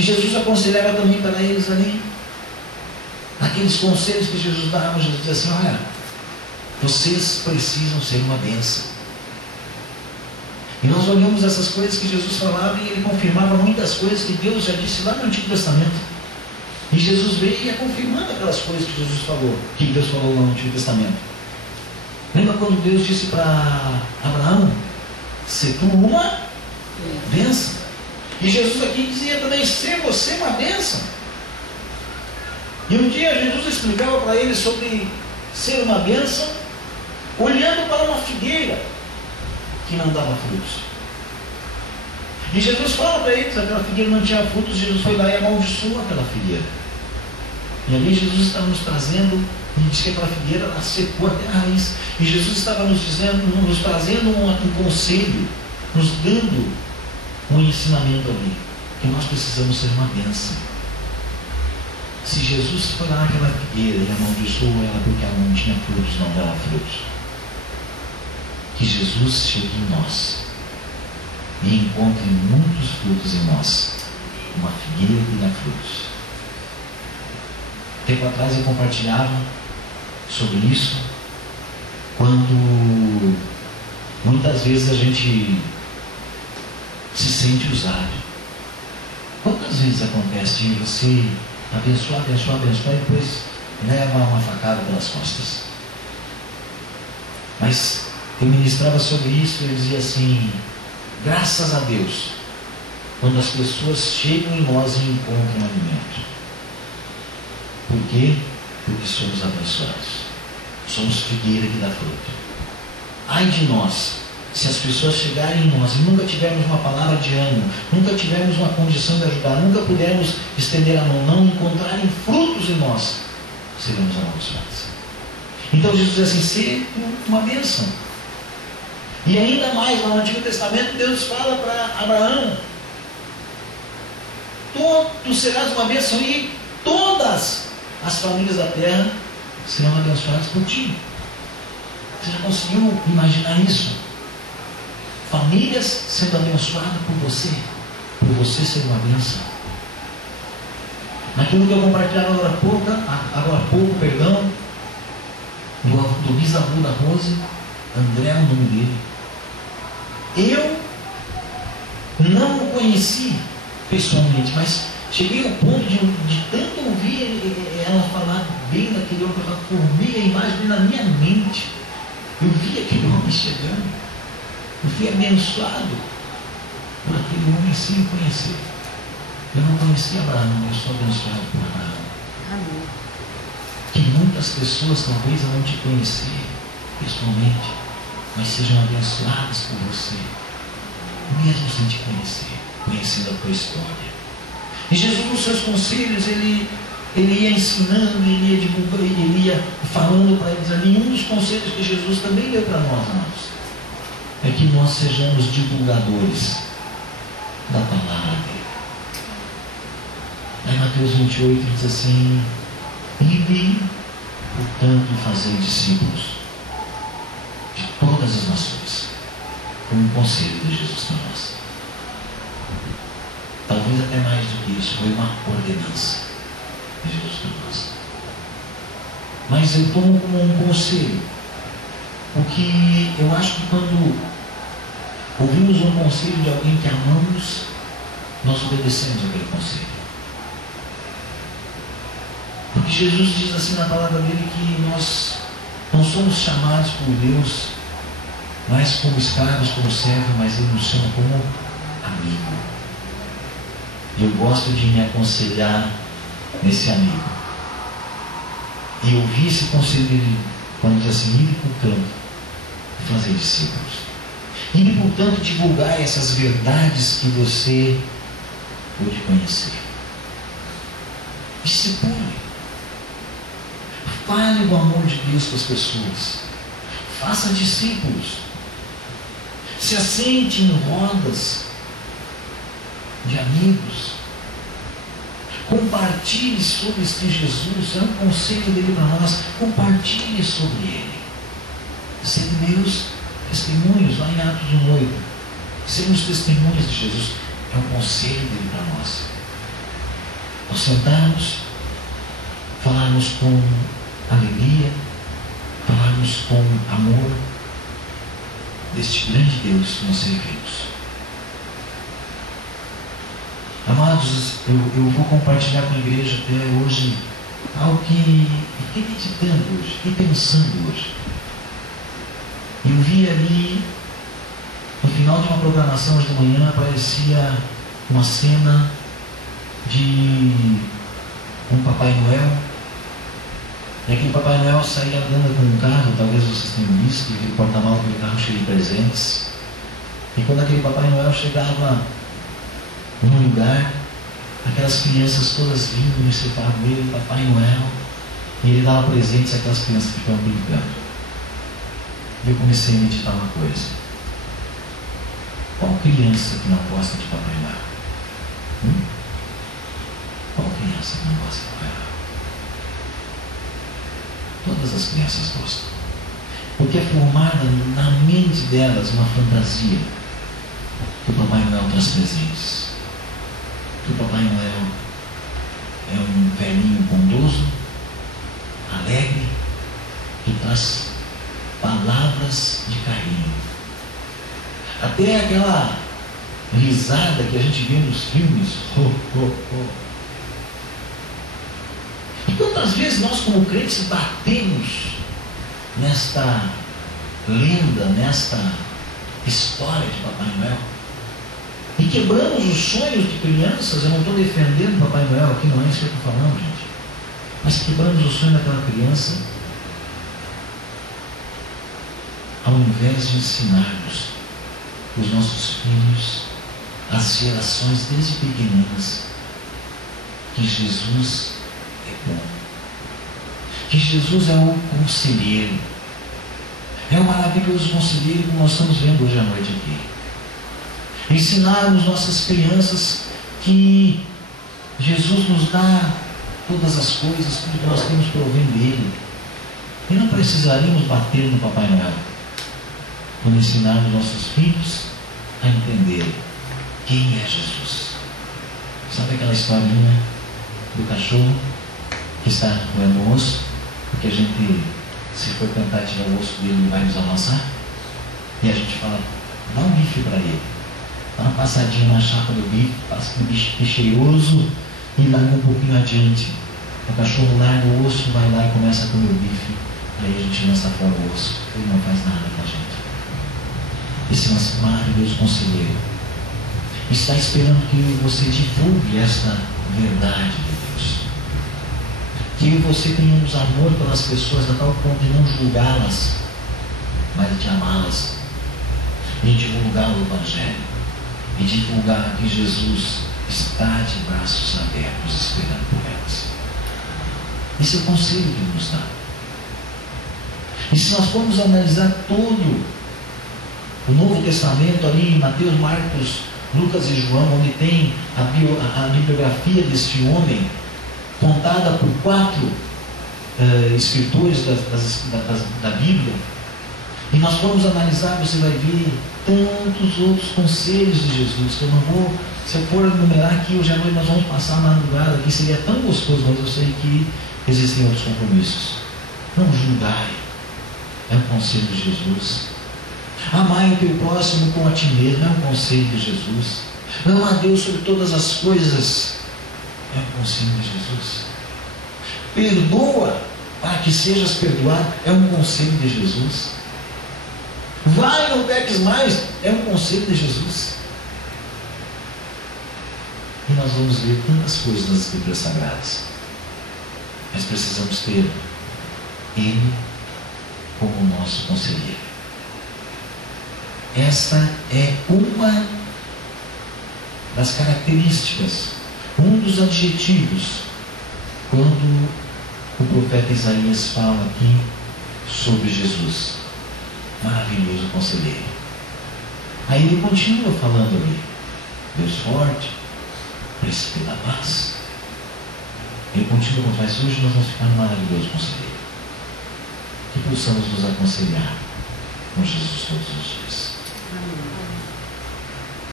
E Jesus aconselhava também para eles ali. Aqueles conselhos que Jesus dava, Jesus dizia assim: olha, vocês precisam ser uma bênção. E nós olhamos essas coisas que Jesus falava e ele confirmava muitas coisas que Deus já disse lá no Antigo Testamento. E Jesus veio e ia confirmando aquelas coisas que Jesus falou, que Deus falou lá no Antigo Testamento. Lembra quando Deus disse para Abraão: ser tu uma bênção? E Jesus aqui dizia também: ser você uma bênção. E um dia Jesus explicava para ele sobre ser uma bênção, olhando para uma figueira que não dava frutos. E Jesus fala para eles: aquela figueira não tinha frutos. Jesus foi lá e amaldiçoou aquela figueira. E ali Jesus estava nos trazendo, e diz que aquela figueira ela secou até a raiz. E Jesus estava nos dizendo, nos trazendo um conselho, nos dando um ensinamento ali, que nós precisamos ser uma bênção. Se Jesus foi lá naquela figueira e amaldiçoou ela porque ela não tinha frutos, não dava frutos, que Jesus chegue em nós e encontre muitos frutos em nós, uma figueira que dá frutos. Tempo atrás eu compartilhava sobre isso, quando muitas vezes a gente se sente usado. Quantas vezes acontece de você abençoar e depois leva uma facada pelas costas? Mas eu ministrava sobre isso e eu dizia assim: graças a Deus, quando as pessoas chegam em nós e encontram alimento. Por quê? Porque somos abençoados. Somos figueira que dá fruto. Ai de nós, se as pessoas chegarem em nós e nunca tivermos uma palavra de ânimo, nunca tivermos uma condição de ajudar, nunca pudermos estender a mão, não encontrarem frutos em nós, seremos amaldiçoados. Então Jesus diz assim: ser uma bênção. E ainda mais, lá no Antigo Testamento, Deus fala para Abraão: tu serás uma bênção e todas as famílias da terra serão abençoadas por ti. Você já conseguiu imaginar isso? Famílias sendo abençoadas por você ser uma bênção. Naquilo que eu compartilhava agora há pouco, do bisavô da Rose, André é o nome dele. Eu não o conheci pessoalmente, mas cheguei ao ponto de tanto ouvir ela falar bem daquele homem, que eu formei a imagem dele na minha mente. Eu vi aquele homem chegando, eu fui abençoado por aquele homem sem conhecer. Eu não conhecia Abraão, eu sou abençoado por Abraão. Amém. Que muitas pessoas talvez não te conhecer pessoalmente, mas sejam abençoadas por você, mesmo sem te conhecer, conhecendo a tua história. E Jesus, nos seus conselhos, ele ia ensinando, ele ia divulgando, ele ia falando para eles ali. Um dos conselhos que Jesus também deu para nós, amados, é que nós sejamos divulgadores da palavra dele. Aí Mateus 28 diz assim: ide, portanto, fazer discípulos de todas as nações, como um conselho de Jesus para nós. Talvez até mais do que isso, foi uma ordenança de Jesus para nós. Mas eu tomo como um conselho, porque eu acho que quando ouvimos um conselho de alguém que amamos, nós obedecemos aquele conselho. Porque Jesus diz assim na palavra dele que nós não somos chamados por Deus mais como escravos, como servos, mas Ele nos chama como amigo. E eu gosto de me aconselhar nesse amigo. E eu vi esse conselho dele quando diz assim: ide, portanto, fazer discípulos. Ide, portanto, divulgar essas verdades que você pôde conhecer. Discipule. Fale do amor de Deus para as pessoas. Faça discípulos. Se assente em rodas de amigos. Compartilhe sobre este Jesus. É um conselho dele para nós. Compartilhe sobre ele. Sendo meus testemunhos, lá em Atos 1:8. Sermos testemunhas de Jesus. É um conselho dele para nós. ao sentarmos, falarmos com alegria, falarmos com amor deste grande Deus que nós servimos. Amados, eu vou compartilhar com a igreja até hoje algo que fiquei meditando hoje, fiquei pensando hoje. Eu vi ali, no final de uma programação hoje de manhã, aparecia uma cena de um Papai Noel. E aquele Papai Noel saía andando com um carro, talvez vocês tenham visto, aquele porta-malas, aquele carro cheio de presentes. E quando aquele Papai Noel chegava num lugar, aquelas crianças todas vindo nesse carro dele, Papai Noel, e ele dava presentes àquelas crianças que ficavam brincando. E eu comecei a meditar uma coisa: qual criança que não gosta de Papai Noel? Qual criança que não gosta de Papai Noel? Todas as crianças gostam, porque é formada na mente delas uma fantasia que o Papai Noel traz presentes, que o Papai Noel é um velhinho bondoso, alegre, que traz palavras de carinho. Até aquela risada que a gente vê nos filmes, ho, ho, ho. E quantas vezes nós como crentes batemos nesta lenda, nesta história de Papai Noel, e quebramos os sonhos de crianças. Eu não estou defendendo Papai Noel aqui, não é isso que eu estou falando, gente, mas quebramos o sonho daquela criança, ao invés de ensinarmos os nossos filhos, as gerações desde pequeninas, que Jesus é bom, que Jesus é o conselheiro, é o maravilhoso conselheiro que nós estamos vendo hoje à noite aqui. Ensinarmos nossas crianças que Jesus nos dá todas as coisas, tudo que nós temos provém dele, e não precisaríamos bater no Papai Noel quando ensinarmos nossos filhos a entender quem é Jesus. Sabe aquela historinha do cachorro que está roendo o osso, porque a gente, se for tentar tirar o osso dele, ele vai nos amassar, e a gente fala: dá um bife para ele, dá uma passadinha na chapa do bife, passa com o bife cheiroso e larga um pouquinho adiante. O cachorro larga o osso, vai lá e começa a comer o bife, aí a gente lança fora o osso, ele não faz nada com a gente. Esse nosso maravilhoso conselheiro está esperando que você divulgue esta verdade de Deus, que você tenhamos amor pelas pessoas a tal ponto de não julgá-las, mas de amá-las, e divulgar o Evangelho, e divulgar que Jesus está de braços abertos esperando por elas. Esse é o conselho que Ele nos dá. E se nós formos analisar todo o Novo Testamento ali em Mateus, Marcos, Lucas e João, onde tem a bibliografia deste homem, contada por 4 escritores da Bíblia, e nós formos analisar, você vai ver tantos outros conselhos de Jesus, que eu não vou, se eu for enumerar aqui hoje à noite, nós vamos passar a madrugada aqui, seria tão gostoso, mas eu sei que existem outros compromissos. Não julgai, é um conselho de Jesus. Amai o teu próximo como a ti mesmo, é um conselho de Jesus. Ama a Deus sobre todas as coisas, é um conselho de Jesus. Perdoa para que sejas perdoado, é um conselho de Jesus. Vai, não peques mais, é um conselho de Jesus. E nós vamos ver tantas coisas nas Escrituras Sagradas, mas precisamos ter Ele como nosso conselheiro. Esta é uma das características, um dos adjetivos, quando o profeta Isaías fala aqui sobre Jesus, maravilhoso conselheiro. Aí ele continua falando ali: Deus forte, príncipe da paz. Ele continua com mas hoje nós vamos ficar no maravilhoso conselheiro, que possamos nos aconselhar com Jesus todos os dias. Amém.